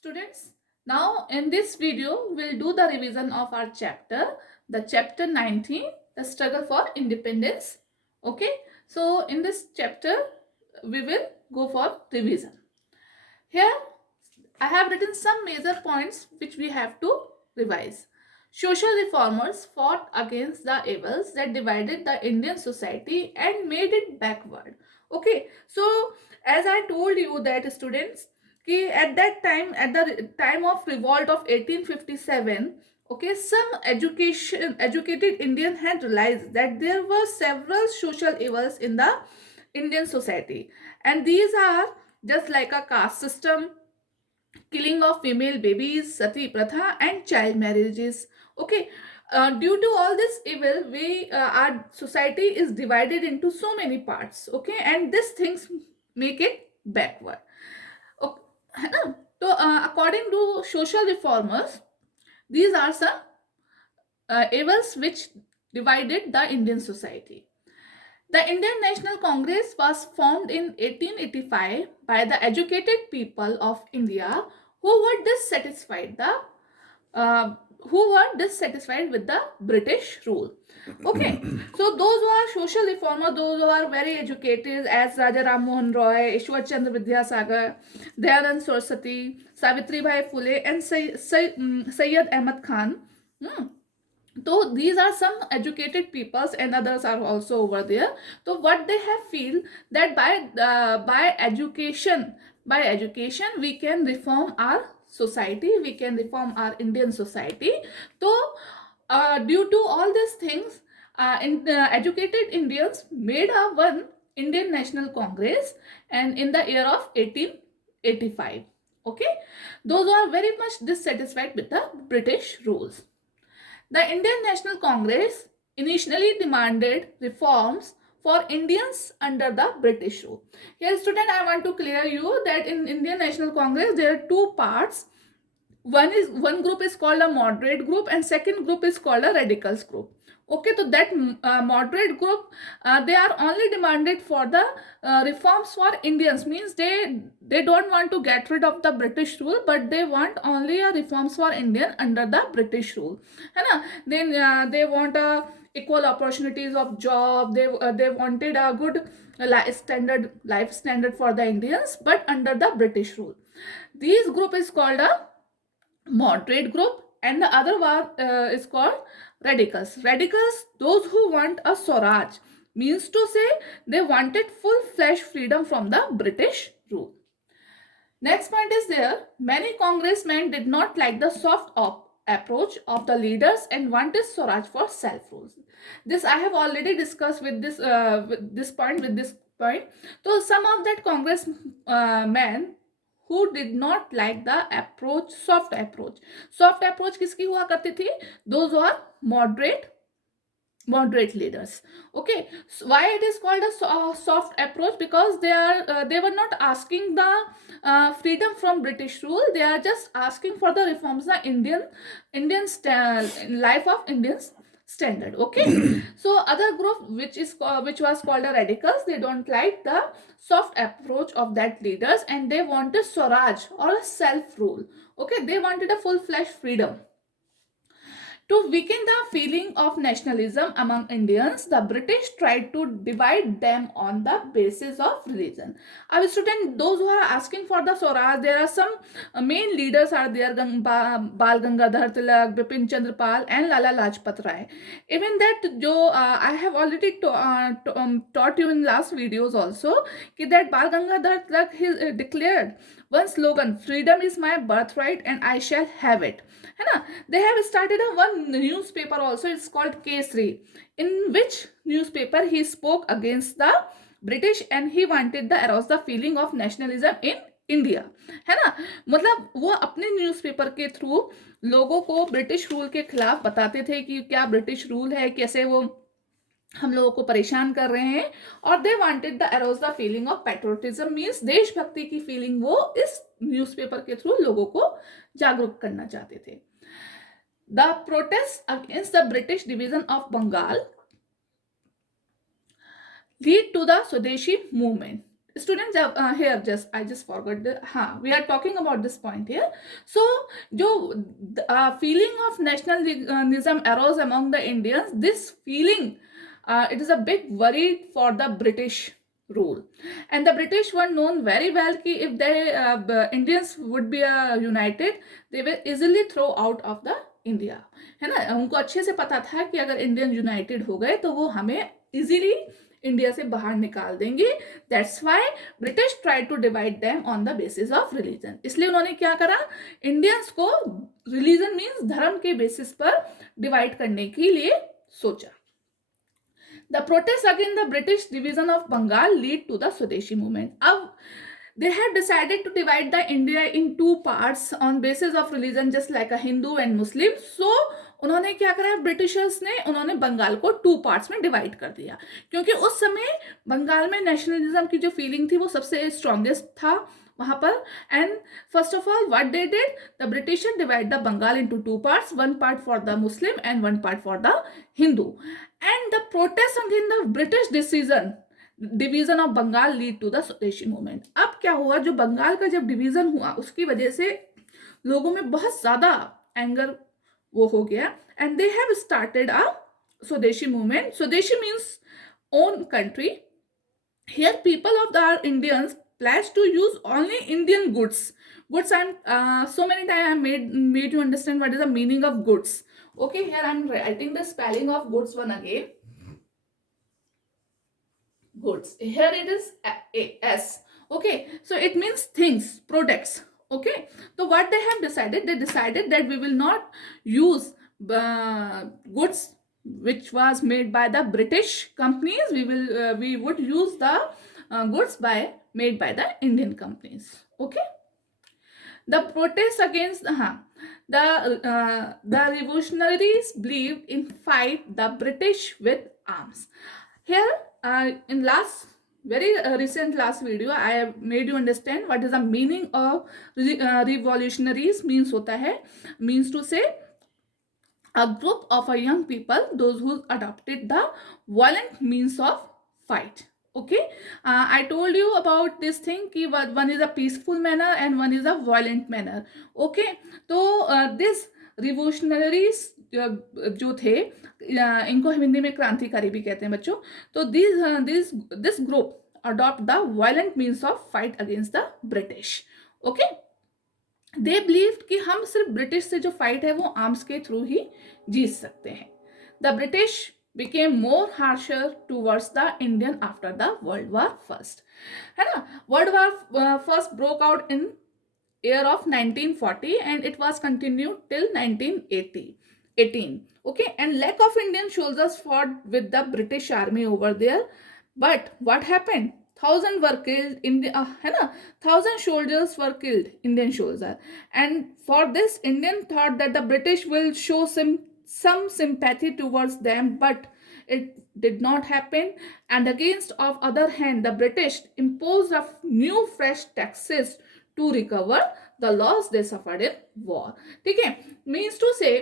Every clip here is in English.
Students, now in this video, we'll do the revision of our chapter, the chapter 19, the struggle for independence. Okay, so in this chapter, we will go for revision. Here, I have written some major points which we have to revise. Social reformers fought against the evils that divided the Indian society and made it backward. Okay, so as I told you that students, at that time, at the time of revolt of 1857, okay, some educated Indian had realized that there were several social evils in the Indian society, and these are just like a caste system, killing of female babies, sati pratha, and child marriages. Okay, due to all this evil, our society is divided into so many parts. Okay, and these things make it backward. Okay, है ना? So, according to social reformers, these are some evils which divided the Indian society. The Indian National Congress was formed in 1885 by the educated people of India who were dissatisfied uh, with the British rule. Okay, so those who are social reformers, those who are very educated, as Raja Ram Mohan Roy, Ishwar Chandra Vidyasagar, Dayanand Saraswati, Savitri Bhai Phule, and Sayyid Ahmad Khan. So these are some educated peoples, and others are also over there. So what they have feel that by education we can reform our society, we can reform our Indian society. So due to all these things, educated Indians made a one Indian National Congress, and in the year of 1885. Okay, those who are very much dissatisfied with the British rules. The Indian National Congress initially demanded reforms for Indians under the British rule. Here, student, I want to clear you that in Indian National Congress there are two parts. One group is called a moderate group, and second group is called a radicals group. Okay, so that moderate group, they are only demanded for the reforms for Indians, means they don't want to get rid of the British rule, but they want only a reforms for Indian under the British rule, है ना? Then they want equal opportunities of job. They wanted a good life standard for the Indians, but under the British rule. This group is called a moderate group, and the other one is called radicals. Radicals, those who want a Swaraj, means to say they wanted full-fledged freedom from the British rule. Next point is there, many congressmen did not like the soft approach of the leaders and wanted Swaraj for self-rule. This I have already discussed with this point. So some of that congressmen who did not like the approach, soft approach किसकी हुआ करती थी? Those who are moderate leaders. Okay, so why it is called a soft approach? Because they were not asking the freedom from British rule. They are just asking for the reforms, the Indian life of Indians standard. Okay, so other group which was called the radicals, they don't like the soft approach of that leaders, and they wanted Swaraj or a self rule. Okay, they wanted a full-fledged freedom. To weaken the feeling of nationalism among Indians, the British tried to divide them on the basis of religion. Our student, those who are asking for the Swaraj, there are some main leaders are there: Bal Gangadhar Tilak, Bipin Chandra Pal, and Lala Lajpat Rai. Even that, I have already taught you in last videos also, that Bal Gangadhar Tilak he declared one slogan: "Freedom is my birthright, and I shall have it." है ना? They have started a one newspaper also. It's called Kesri, in which newspaper he spoke against the British, and he wanted to arouse the feeling of nationalism in India, है ना? मतलब वो अपने newspaper के through लोगों को British rule के खिलाफ बताते थे कि क्या ब्रिटिश रूल है, कैसे वो हम लोगों को परेशान कर रहे हैं, और they wanted the arose the feeling of patriotism, means देशभक्ति की फीलिंग वो इस न्यूज़पेपर के थ्रू लोगों को जागरूक करना चाहते थे. The protests against the British division of Bengal lead to the Swadeshi movement. Student जब here just I just forgot the हाँ we are talking about this point here. So जो feeling of nationalism arose among the Indians, this feeling it is a big worry for the British rule, and the British were known very well कि if they Indians would be united, they will easily throw out of the India, है ना. उनको अच्छे से पता था कि अगर इंडियन यूनाइटेड हो गए तो वो हमें इजीली इंडिया से बाहर निकाल देंगे. That's why British try to divide them on the basis of religion. इसलिए उन्होंने क्या करा, इंडियंस को रिलीजन मीन्स धर्म के बेसिस पर डिवाइड करने के लिए सोचा. The protests against the British division of Bengal lead to the Swadeshi movement. अब they have decided to divide the India in two parts on basis of religion, just like a Hindu and Muslim. So उन्होंने क्या करा, Britishers ने उन्होंने बंगाल को two parts में divide कर दिया, क्योंकि उस समय बंगाल में नेशनलिज्म की जो फीलिंग थी वो सबसे स्ट्रॉन्गेस्ट था वहां पर. And first of all what they did, the Britisher divide the Bengal into two parts, one part for the Muslim and one part for the Hindu. And the protest against the British division of Bengal lead to the swadeshi movement. अब क्या हुआ, जो बंगाल का जब division हुआ उसकी वजह से लोगों में बहुत ज्यादा एंगर वो हो गया, and they have started a स्वदेशी मूवमेंट. स्वदेशी means own country. Here people of the Indians pledged to use only Indian goods. Goods, so many times I made you understand what is the meaning of goods. Okay, here I'm writing the spelling of goods one again. Goods. Here it is S. Okay, so it means things, products. Okay, so what they have decided, they decided that we will not use goods which was made by the British companies. We would use the goods made by the Indian companies. Okay, the protest against the revolutionaries believed in fight the British with arms. Here in very recent last video I have made you understand what is the meaning of revolutionaries. means to say a group of a young people, those who adopted the violent means of fight. Okay, I told you about this thing कि one is a peaceful manner and one is a violent manner. Okay, तो this revolutionaries जो थे, इनको हिंदी में क्रांतिकारी भी कहते हैं बच्चों. तो this group adopt the violent means of fight against the British. Okay, they believe कि हम सिर्फ ब्रिटिश से जो फाइट है वो आर्म्स के थ्रू ही जीत सकते हैं. The British became more harsher towards the Indian after the World War First. है ना. World War First broke out in year of 1940 and it was continued till 1918. Okay, and lack of Indian soldiers fought with the British army over there. But what happened? 1,000 were killed in the 1,000 soldiers were killed, Indian soldiers, and for this Indian thought that the British will show some sympathy towards them, but it did not happen. And against of other hand, the British imposed a new fresh taxes to recover the loss they suffered in war. ठीक है, means to say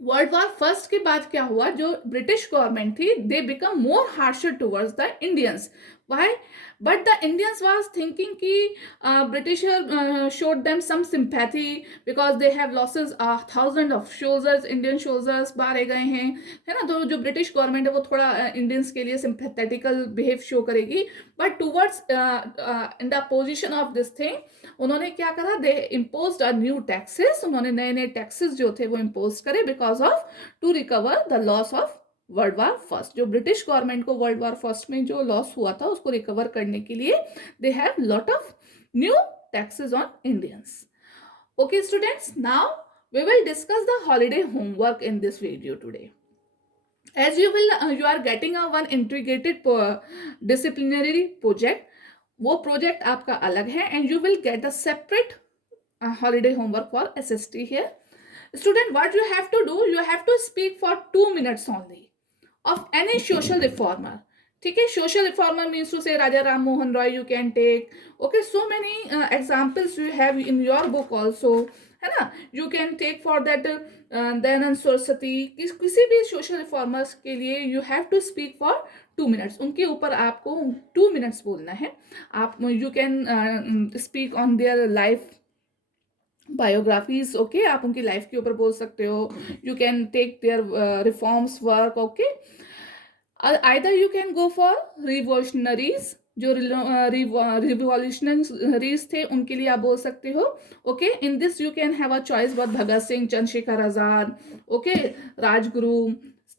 world war first के बाद क्या हुआ, जो British government थी they become more harsher towards the Indians. Why? But the Indians was thinking कि Britisher showed them some sympathy because they have losses 1,000 of soldiers, Indian soldiers मारे गए हैं, है ना. तो जो ब्रिटिश गवर्नमेंट है वो थोड़ा इंडियंस के लिए सिंपैथेटिकल बिहेव शो करेगी. But towards in the position of this thing उन्होंने क्या करा, they imposed a new taxes. उन्होंने नए नए टैक्सेस जो थे वो इम्पोज करे because of to recover the loss of world war first. जो ब्रिटिश गवर्नमेंट को वर्ल्ड वॉर फर्स्ट में जो लॉस हुआ था उसको रिकवर करने के लिए they have lot of new taxes on Indians. Okay students, now we will discuss the holiday homework in this video today. As you are getting a one integrated disciplinary project, वो project आपका अलग है, and you will get a separate holiday homework for SST here. Student, what you have to do, you have to speak for 2 minutes only of any social reformer. ठीक है, social reformer means to say Raja Ram Mohan Roy you can take. Okay, so many examples you have in your book also, है ना. You can take for that Dayanand Saraswati. किसी भी social reformers के लिए you have to speak for 2 minutes, उनके ऊपर आपको 2 minutes बोलना है. आप you can speak on their life biographies. Okay, आप उनकी लाइफ के ऊपर बोल सकते हो. You can take their reforms work. Okay, either you can go for revolutionaries, जो रिवॉल्यूशनरीज थे उनके लिए आप बोल सकते हो. ओके, in this you can have a choice बहुत Bhagat Singh, Chandrashekhar Azad, okay, Rajguru.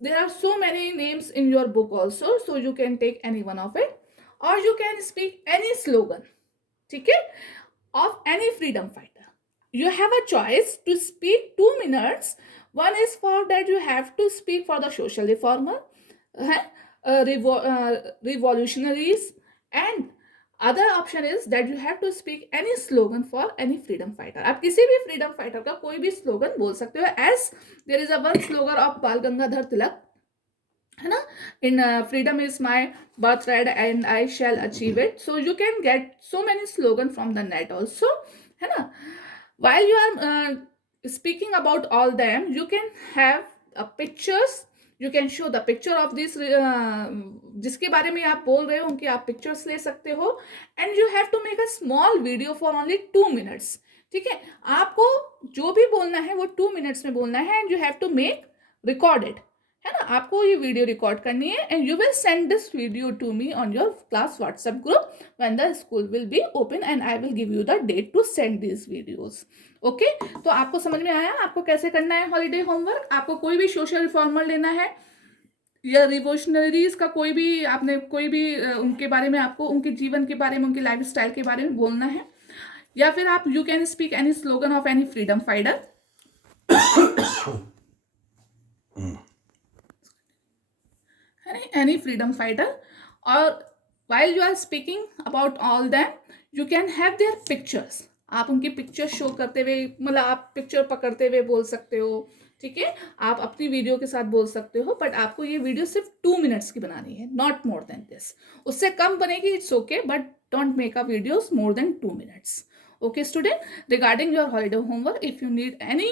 There are so many names in your book also, so you can take any one of it. और you can speak any slogan, ठीक है, of any freedom fighter. You have a choice to speak 2 minutes. One is for that you have to speak for the social reformer, revolutionaries, and other option is that you have to speak any slogan for any freedom fighter. आप किसी भी freedom fighter का कोई भी slogan बोल सकते हो. As there is a one slogan of बाल गंगाधर तिलक, है ना, in freedom is my birthright and I shall achieve it. So you can get so many slogan from the net also, है ना. While you are speaking about all them, you can have pictures. You can show the picture of this जिसके बारे में आप बोल रहे हो उनकी आप pictures ले सकते हो. And you have to make a small video for only 2 minutes. ठीक है, आपको जो भी बोलना है वो 2 minutes में बोलना है. And you have to make record it, है ना. आपको ये वीडियो रिकॉर्ड करनी है. And you will send this video to me on your class WhatsApp group when the school will be open, and I will give you the date to send this videos. Okay, तो आपको समझ में आया आपको कैसे करना है holiday homework. आपको कोई भी सोशल रिफॉर्मर लेना है या रिवोल्यूशनरीज का कोई भी, आपने कोई भी उनके बारे में, आपको उनके जीवन के बारे में, उनके लाइफ स्टाइल के बारे में बोलना है. या फिर आप you can speak any slogan of any freedom fighter. Any freedom fighter. Or while you are speaking about all them, you can have their pictures. आप उनकी पिक्चर शो करते हुए, मतलब आप पिक्चर पकड़ते हुए बोल सकते हो. ठीक है, आप अपनी वीडियो के साथ बोल सकते हो. बट आपको ये वीडियो सिर्फ 2 मिनट्स की बनानी है, नॉट मोर देन दिस. उससे कम बनेगी it's okay, but don't make a videos more than 2 minutes. Okay student, regarding your holiday homework, if you need any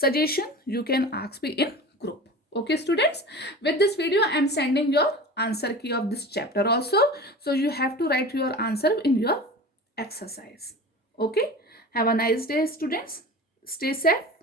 suggestion you can ask me in group. Okay students, with this video I am sending your answer key of this chapter also, so you have to write your answer in your exercise. Okay, have a nice day students, stay safe.